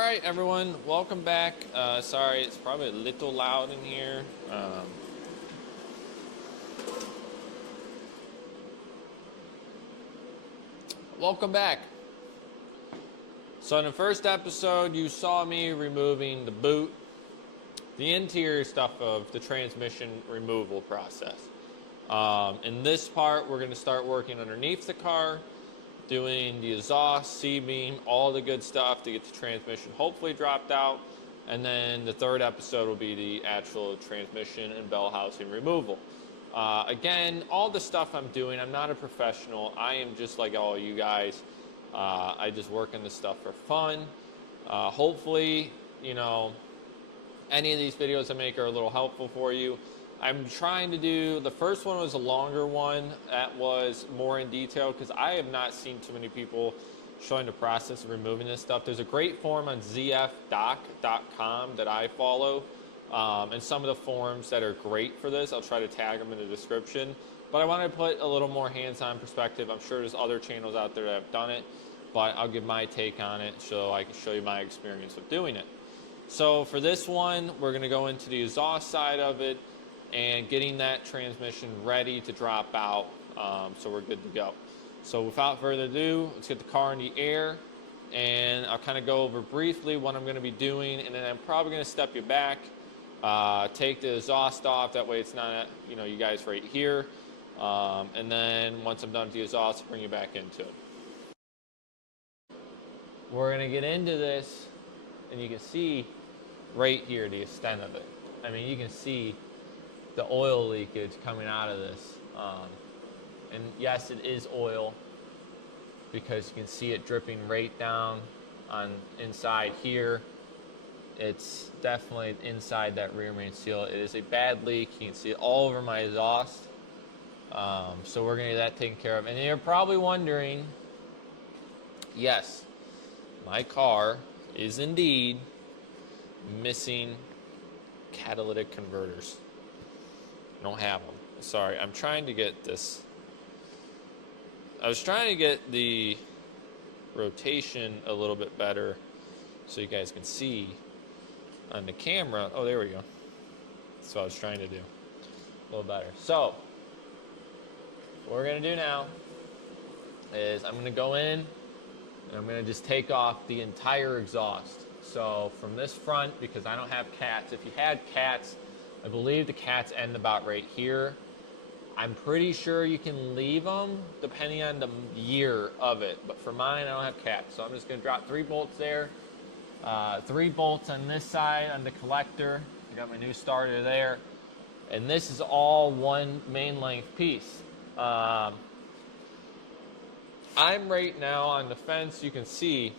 All right, everyone, welcome back. Sorry, it's probably a little loud in here. Welcome back. So in the first episode, you saw me removing the boot, the interior stuff of the transmission removal process. In this part, we're going to start working underneath the car, doing the exhaust, C-beam, all the good stuff to get the transmission hopefully dropped out. And then the third episode will be the actual transmission and bell housing removal. Again, all the stuff I'm doing, I'm not a professional. I am just like all you guys. I just work on this stuff for fun. Hopefully, you know, any of these videos I make are a little helpful for you. I'm trying to do, the first one was a longer one that was more in detail because I have not seen too many people showing the process of removing this stuff. There's a great forum on zfdoc.com that I follow, and some of the forums that are great for this, I'll try to tag them in the description. But I want to put a little more hands-on perspective. I'm sure there's other channels out there that have done it, but I'll give my take on it so I can show you my experience of doing it. So for this one, we're going to go into the exhaust side of it and getting that transmission ready to drop out, so we're good to go. So without further ado, let's get the car in the air, and I'll kind of go over briefly what I'm going to be doing, and then I'm probably going to step you back, take the exhaust off, that way it's not, you know, you guys right here, and then once I'm done with the exhaust, I'll bring you back into it. We're going to get into this, and you can see right here the extent of it. I mean, you can see the oil leakage coming out of this, and yes, it is oil because you can see it dripping right down on inside here. It's definitely inside that rear main seal. It is a bad leak. You can see it all over my exhaust, so we're gonna get that taken care of. And you're probably wondering, yes, my car is indeed missing catalytic converters. I don't have them. Sorry, I'm trying to get this. I was trying to get the rotation a little bit better so you guys can see on the camera. Oh, there we go. That's what I was trying to do. A little better. So, what we're going to do now is I'm going to go in and I'm going to just take off the entire exhaust. So, from this front, because I don't have cats, if you had cats, I believe the cats end about right here. I'm pretty sure you can leave them depending on the year of it. But for mine, I don't have cats. So I'm just going to drop 3 bolts there. 3 bolts on this side on the collector. I got my new starter there. And this is all one main length piece. I'm right now on the fence. You can see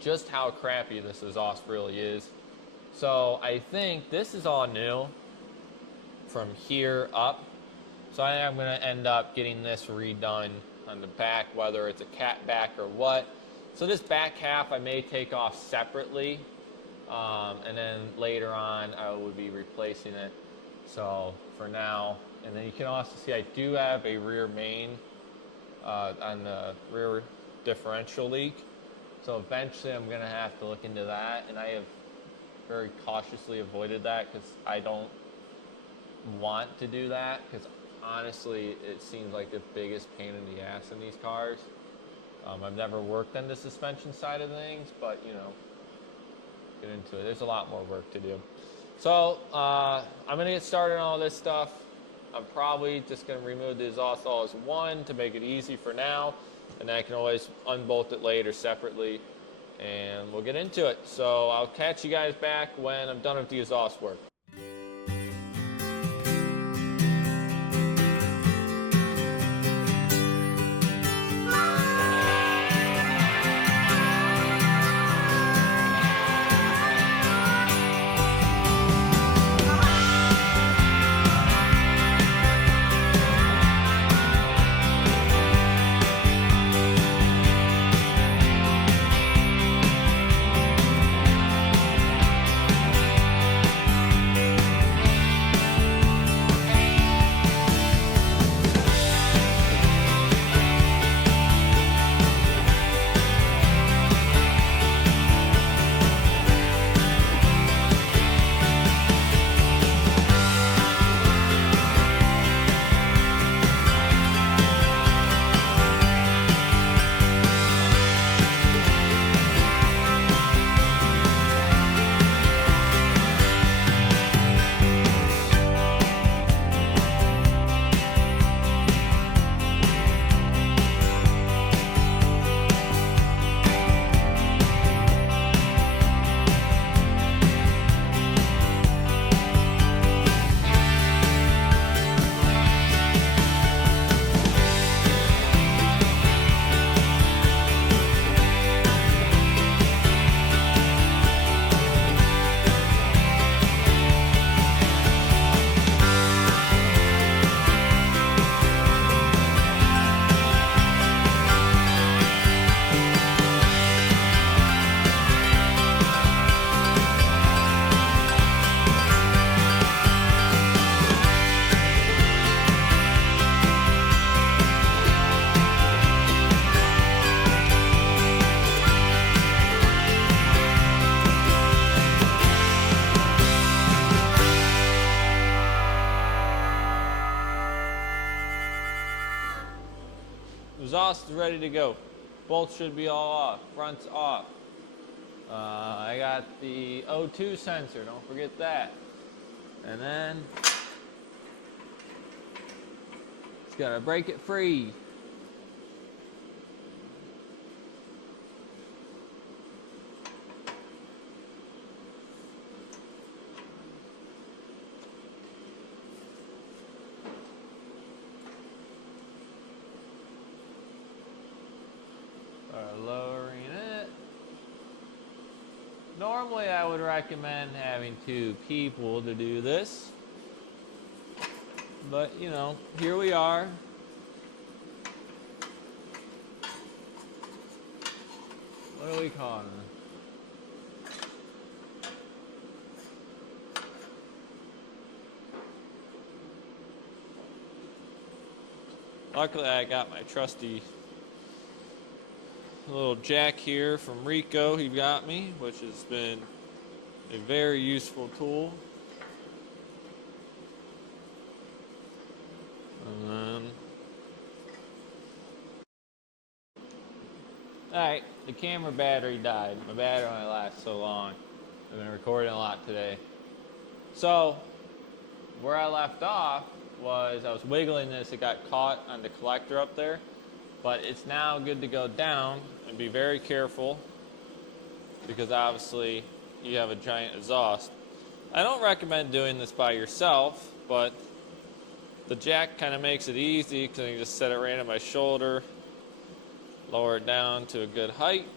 just how crappy this exhaust really is. So I think this is all new from here up. So I think I'm going to end up getting this redone on the back, whether it's a cat back or what. So this back half I may take off separately, and then later on I would be replacing it. So for now, and then you can also see I do have a rear main on the rear differential leak. So eventually I'm going to have to look into that, and I have very cautiously avoided that because I don't want to do that, because honestly it seems like the biggest pain in the ass in these cars. I've never worked on the suspension side of things, but you know, get into it. There's a lot more work to do. So I'm gonna get started on all this stuff. I'm probably just gonna remove the exhaust all as one to make it easy for now, and then I can always unbolt it later separately, and we'll get into it. So I'll catch you guys back when I'm done with the exhaust work. ready to go. Bolts should be all off. Front's off. I got the O2 sensor, don't forget that. And then just gotta break it free. Lowering it. Normally I would recommend having 2 people to do this, but you know, here we are. What are we calling it? Luckily I got my trusty little jack here from Rico he got me, which has been a very useful tool. And then, alright, the camera battery died. My battery only lasts so long. I've been recording a lot today. So, where I left off was I was wiggling this, it got caught on the collector up there. But it's now good to go down and be very careful because obviously you have a giant exhaust. I don't recommend doing this by yourself, but the jack kind of makes it easy because you just set it right on my shoulder, lower it down to a good height,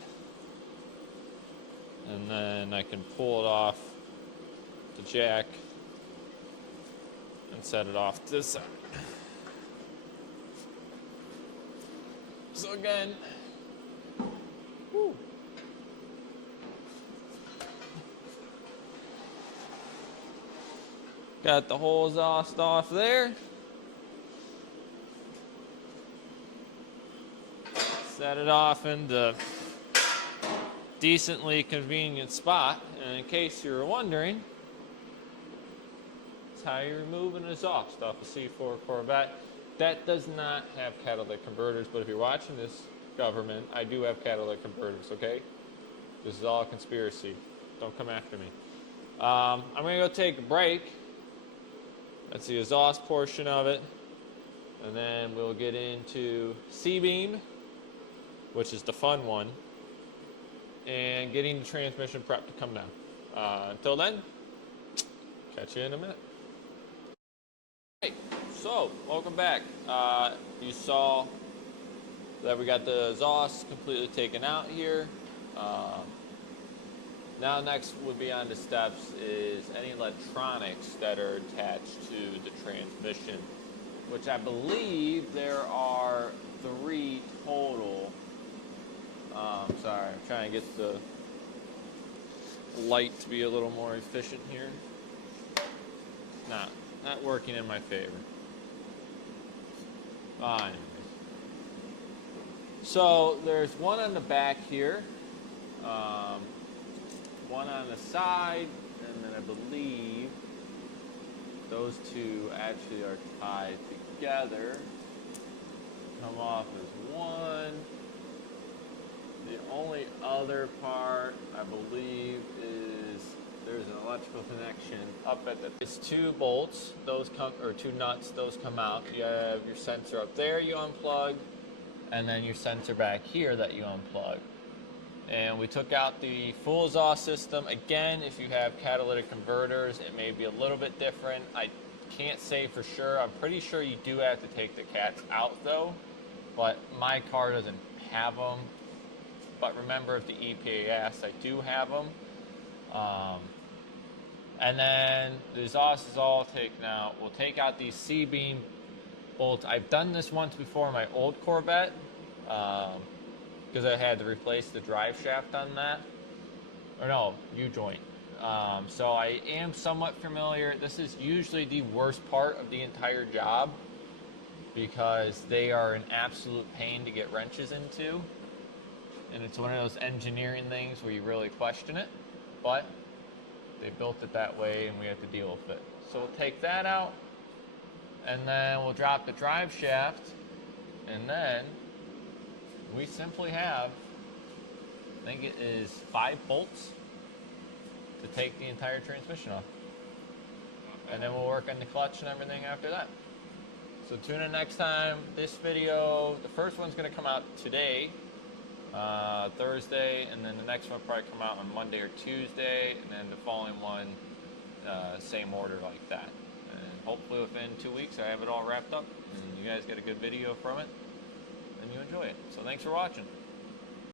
and then I can pull it off the jack and set it off to this side. So again, whew. Got the whole exhaust off there. Set it off in the decently convenient spot. And in case you were wondering, that's how you remove an exhaust off a C4 Corvette. That does not have catalytic converters, but if you're watching this, government, I do have catalytic converters, okay? This is all a conspiracy. Don't come after me. I'm going to go take a break. That's the exhaust portion of it. And then we'll get into C-beam, which is the fun one, and getting the transmission prep to come down. Until then, catch you in a minute. Hey. So, welcome back. You saw that we got the exhaust completely taken out here. Now next would be on the steps is any electronics that are attached to the transmission, which I believe there are 3 total. Sorry, I'm trying to get the light to be a little more efficient here. Not working in my favor. Fine. So there's one on the back here, one on the side, and then I believe those 2 actually are tied together. Come off as one. The only other part I believe is there's an electrical connection up at the. It's 2 bolts. Those come, or 2 nuts. Those come out. You have your sensor up there. You unplug, and then your sensor back here that you unplug. And we took out the full exhaust system. Again, if you have catalytic converters, it may be a little bit different. I can't say for sure. I'm pretty sure you do have to take the cats out though, but my car doesn't have them. But remember, if the EPA asks, I do have them. And then the exhaust is all taken out. We'll take out these C-beam bolts. I've done this once before in my old Corvette because I had to replace the drive shaft on that. Or no, U-joint. So I am somewhat familiar. This is usually the worst part of the entire job because they are an absolute pain to get wrenches into. And it's one of those engineering things where you really question it. But they built it that way and we have to deal with it. So we'll take that out and then we'll drop the drive shaft and then we simply have, I think it is 5 bolts to take the entire transmission off. And then we'll work on the clutch and everything after that. So tune in next time. This video, the first one's going to come out today, Thursday, and then the next one will probably come out on Monday or Tuesday, and then the following one, same order like that. And hopefully within 2 weeks I have it all wrapped up, and you guys get a good video from it, and you enjoy it. So thanks for watching.